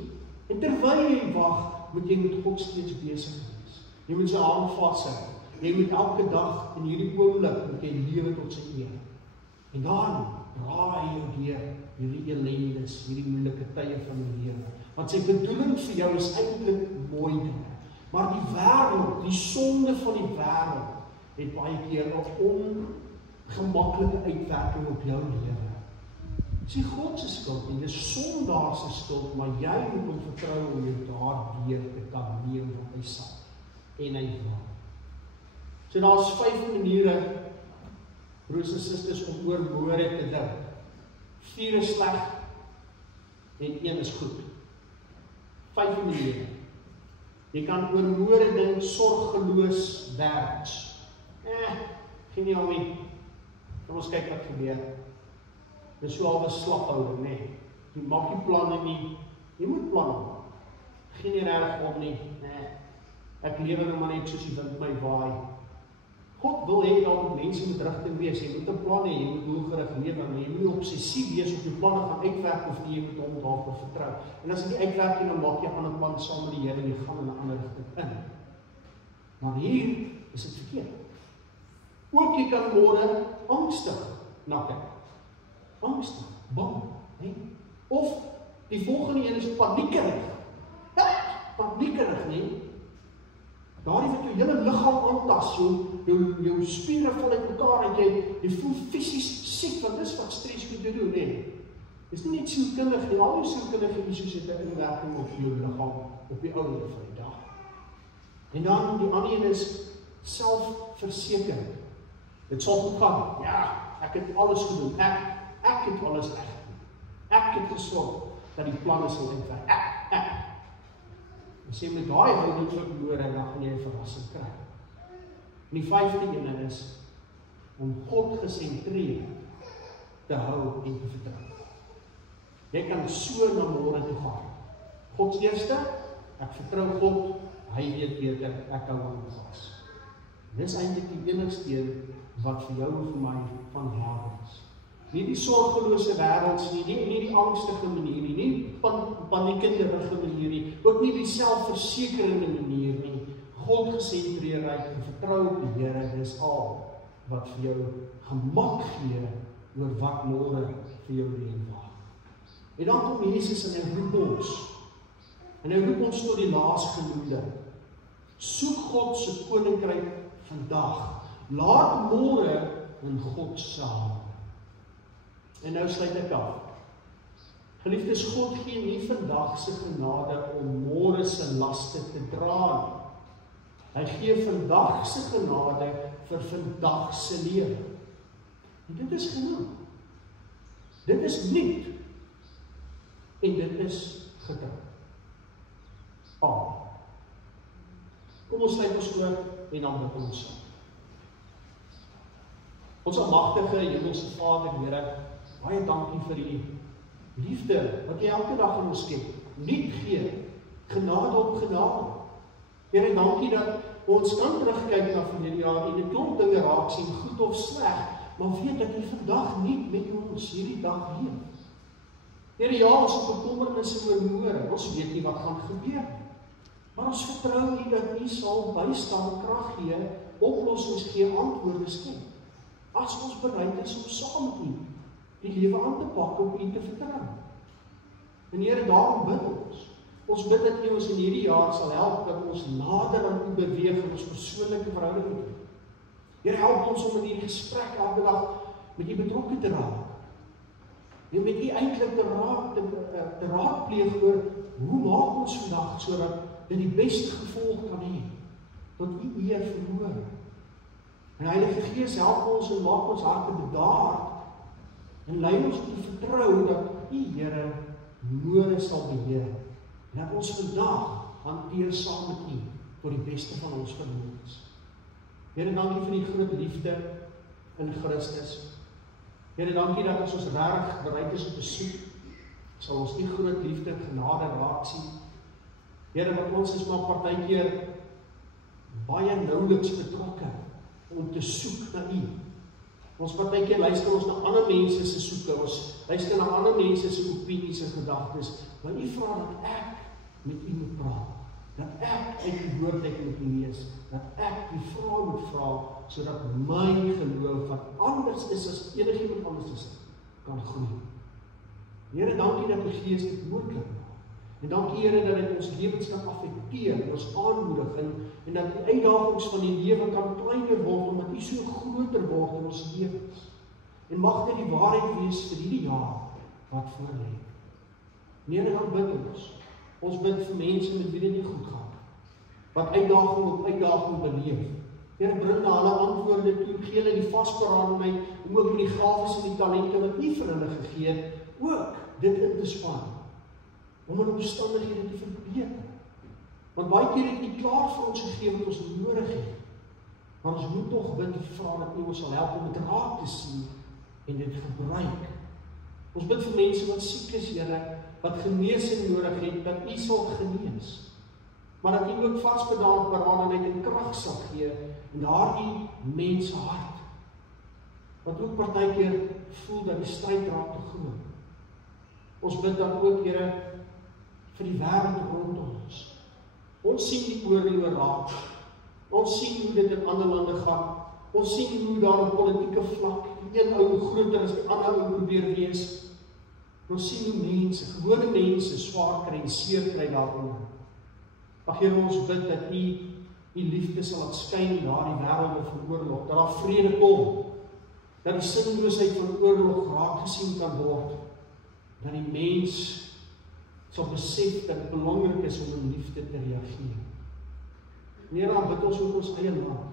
En terwyl jy wag, moet jy met God steeds besig wees. Jy moet sy hand vashou. Jy moet elke dag in hierdie oomblik moet jy lewe tot sy eer. En dan draai hy jou deur hierdie ellendes, hierdie moeilike tye van die lewe. Want sy bedoeling vir jou is eintlik mooi dinge. Maar die wêreld, die sonde van die wêreld, het baie keer 'n ongemaklike uitwerking op jou lewe. Dis nie God se skuld nie, dis sondaar se skuld, maar jy moet hom vertrou om jou daardeur te kan neem wat hy sal. En hy wil. So daar's 5 maniere, broers en susters, om oor môre te dink. 4 is sleg en 1 is goed. 5 maniere. Jy kan oor môre dink sorgeloos werks. Geniaal nie. Kom ons kyk wat gebeur. Dis so al 'n slaphouding, nê. Jy maak nie planne nie. Jy moet planne maak. Geen nie reg om nie, nê. Ek lewe nou maar net soos die wind my waai. God wil hê dat mense moet rigting wees. Jy moet 'n plan hê, jy moet doelgerig lewe, maar jy moet nie obsessief wees of jou planne gaan uitwerk of nie, jy moet hom daarvoor vertrou. En as dit nie uitwerk nie, dan maak jy 'n ander plan saam met die Here en jy gaan in 'n ander rigting in. Maar hier is dit verkeerd. Ook jy kan môre angstig na kyk. Angstig, bang, hè? Of die volgende een is paniekerig. Paniekerig, nie? Daardie wat jou hele liggaam aantas, jou spiere val uit mekaar en jy voel fisies siek, want dis wat stres moet doen, hè? Dis nie net sielkundig nie, al die sielkundige issues het 'n inwerking op jou liggaam op die ouende van die dag. En dan die ander een is selfversekering. Dit sal goed gaan. Ja, ek het alles gedoen. Ek het alles reg gedoen. Ek het gesorg dat die planne sal uitwerk. Ek. En sê met daai houding ook môre, dan gaan jy 'n verrassing kry. En die 5de een is om God gesentreerd te hou en te vertrou. Jy kan so na môre toe gaan. God eerste, ek vertrou God, hy weet beter, ek hou hom vas. Dis eintlik die enigste een wat vir jou en vir my van waarde is. Nie die sorgelose wêreld nie, nie die angstige manier nie paniekerige manier nie, ook nie die selfversekerende manier nie. God gesentreerdheid en vertrou op die Here, dis al wat vir jou gemak gee oor wat môre vir jou wag. En dan kom Jesus en hy roep ons. En hy roep ons tot die laasgenoemde. Soek God se koninkryk vandag. Laat môre in God se hande. En nou sluit ek af. Geliefdes, God gee nie vandag se genade om môre se laste te dra nie. Hy gee vandag se genade vir vandag se lewe. En dit is genade. Dit is nuut. En dit is getrou. Amen. Kom ons sluit ons oor en dan bid ons saam. Ons almagtige hemelse Vader, Here, baie dankie vir die liefde wat jy elke dag aan ons skep. Nuut gee, genade op genade. Here, dankie dat ons kan terugkyk na verlede jaar en 'n klomp dinge raak sien, goed of sleg, maar weet dat jy vandag nuut met ons hierdie dag leef. Here, ja, ons het bekommernisse oor môre, ons weet nie wat gaan gebeur nie. Maar ons vertrou U dat U sal bystaan, krag gee, oplossings gee, antwoorde skep. As ons bereid is om saam met U die lewe aan te pak, om U te vertrou. En Here, daarom bid ons. Ons bid dat U ons in hierdie jaar sal help, dat ons nader aan U beweeg in ons persoonlike verhouding met U. Here, help ons om in hierdie gesprek elke dag met U betrokke te raak. En met U eintlik te raadpleeg oor hoe maak ons vandag sodat dit die beste gevolg kan hê tot U eer verhoor. En Heilige Gees, help ons en maak ons harte bedaard en lei ons om te vertrou dat U, Here, môre sal beheer. En dat ons vandag hanteer saam met U tot die beste van ons vermoëns. Here, dankie vir die groot liefde in Christus. Here, dankie dat as ons reg bereid is om te soek, sal ons die groot liefde en genade raak sien. Here, wat ons is maar partykeer baie nauweliks betrokke om te soek na U. Ons partykeer luister ons na ander mense se soeke, ons luister na ander mense se opinies en gedagtes, maar U vra dat ek met U moet praat, dat ek uit die woord uit moet lees, dat ek die vrae moet vra, sodat my geloof, wat anders is as enigiemand anders is, kan groei. Here, dankie dat U Gees dit moontlik maak. En dankie Here dat dit ons lewens kan affekteer, en ons aanmoedig, en dat die uitdagings van die lewe kan kleiner word, omdat U so groter word in ons lewens. En mag dit die waarheid wees vir hierdie jaar wat voor lê. Here, dan bid ons. Ons bid vir mense met wie dit nie goed gaan, wat uitdaging op uitdaging beleef. Here, bring na hulle antwoorde toe, gee hulle die vasberadenheid, om ook die gawes en die talente wat U vir hulle gegee het, ook dit in te span, om hulle omstandighede te verbeter. Want baie keer het U klaar vir ons gegee wat ons nodig het, maar ons moet tog bid en vra dat U ons sal help om dit raak te sien en dit gebruik. Ons bid vir mense wat siek is, Here, wat genesing nodig het, dat U sal genees. Maar dat U ook vasberadenheid en krag sal gee in daardie mense hart. Wat ook partykeer voel dat die stryd raak te groot. Ons bid dan ook, Here, vir die wêreld rondom ons. Ons sien die oorloë raak. Ons sien hoe dit in ander lande gaan. Ons sien hoe daar op politieke vlak die een ou groter as die ander ou probeer wees. Ons sien hoe mense, gewone mense, swaar kry en seer kry daaronder. Mag Here, ons bid dat U liefde sal laat skyn in daardie wêrelde van oorlog, dat daar vrede kom, dat die sinloosheid van oorlog raak gesien kan word, dat die mens sal besef dat dit belangrik is om in liefde te reageer. Here, dan bid ons ook ons eie land.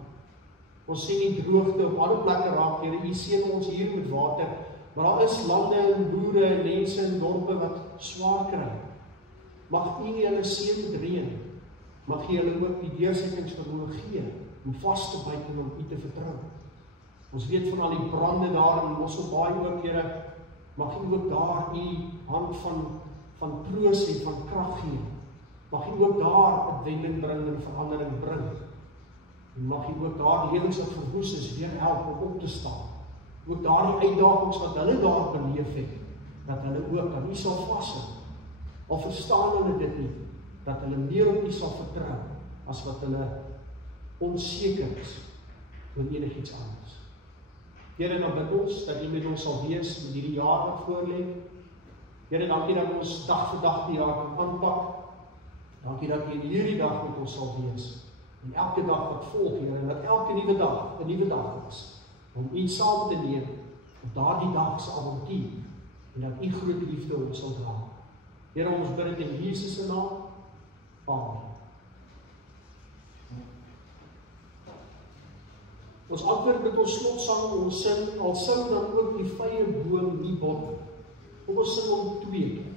Ons sien die droogte op alle plekke raak, Here, U seën ons hier met water, maar daar is lande en boere en mense en dorpe wat swaar kry. Mag U hulle seën met reën. Mag U hulle ook die deursettingsvermoë gee om vas te byt en om U te vertrou. Ons weet van al die brande daar in Mosselbaai ook, Here, mag U ook daar U hand van troos en van krag gee. Mag U ook daar 'n wending bring en verandering bring. En mag U ook daar lewens wat verwoes is weer help om op te staan. Ook daardie uitdagings wat hulle daar beleef het, dat hulle ook aan U sal vashou. Al verstaan hulle dit nie, dat hulle meer op U sal vertrou, as wat hulle onseker is oor enigiets anders. Here, dan bid ons, dat U met ons sal wees in hierdie jaar wat voorlê. Here, dankie dat ons dag vir dag die jaar kan aanpak. Dankie dat U in hierdie dag met ons sal wees. En elke dag wat volg, Here, en dat elke nuwe dag 'n nuwe dag is, om U saam te neem op daardie dag se avontuur, en dat U groot liefde ons sal dra. Here, ons bid dit in Jesus se naam. Amen. Ons antwoord met ons slotsang, ons sing, al sou dan ook die vrye boom nie bot. Ons sing om 2 keer.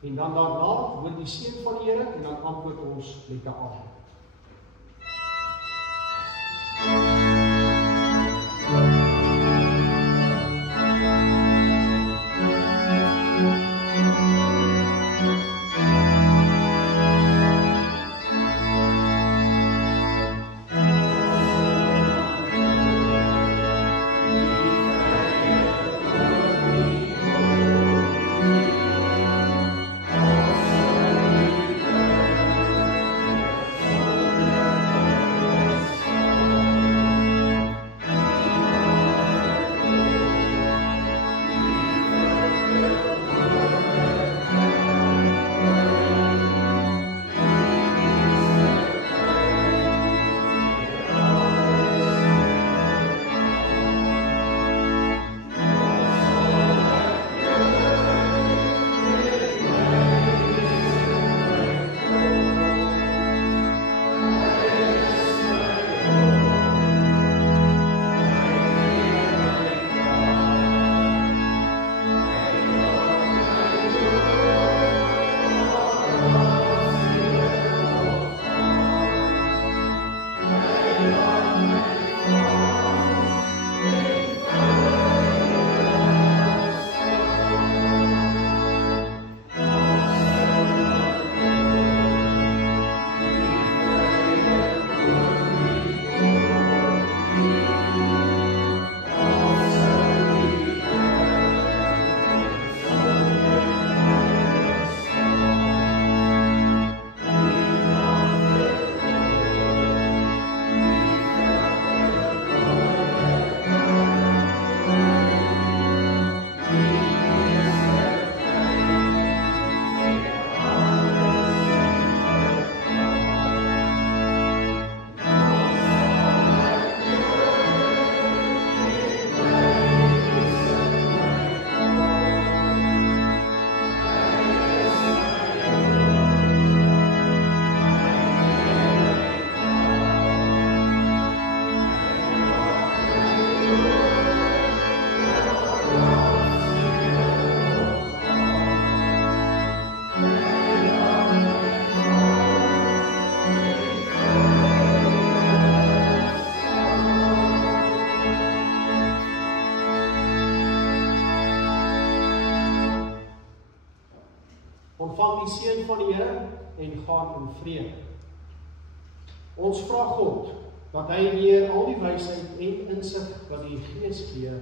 En dan daarna word die seën van die Here, en dan antwoord ons met 'n amen. Ontvang die seën van die Here en gaan in vrede. Ons vra God dat hy deur al die wysheid en insig wat die Gees gee,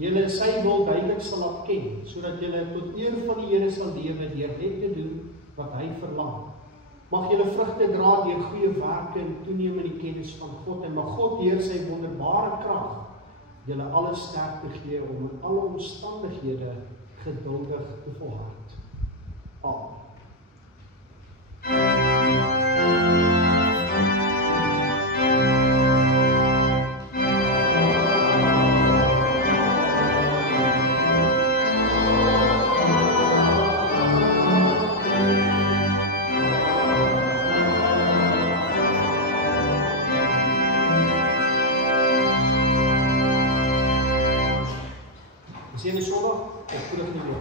julle sy wil duidelik sal laat ken, sodat julle tot eer van die Here sal lewe deur net te doen wat hy verlang. Mag julle vrugte dra deur goeie werke en toeneem in die kennis van God, en mag God deur sy wonderbare krag julle alle sterkte gee om in alle omstandighede geduldig te volhard. Amen. Seën die Sondag, 'n goeie nuwe.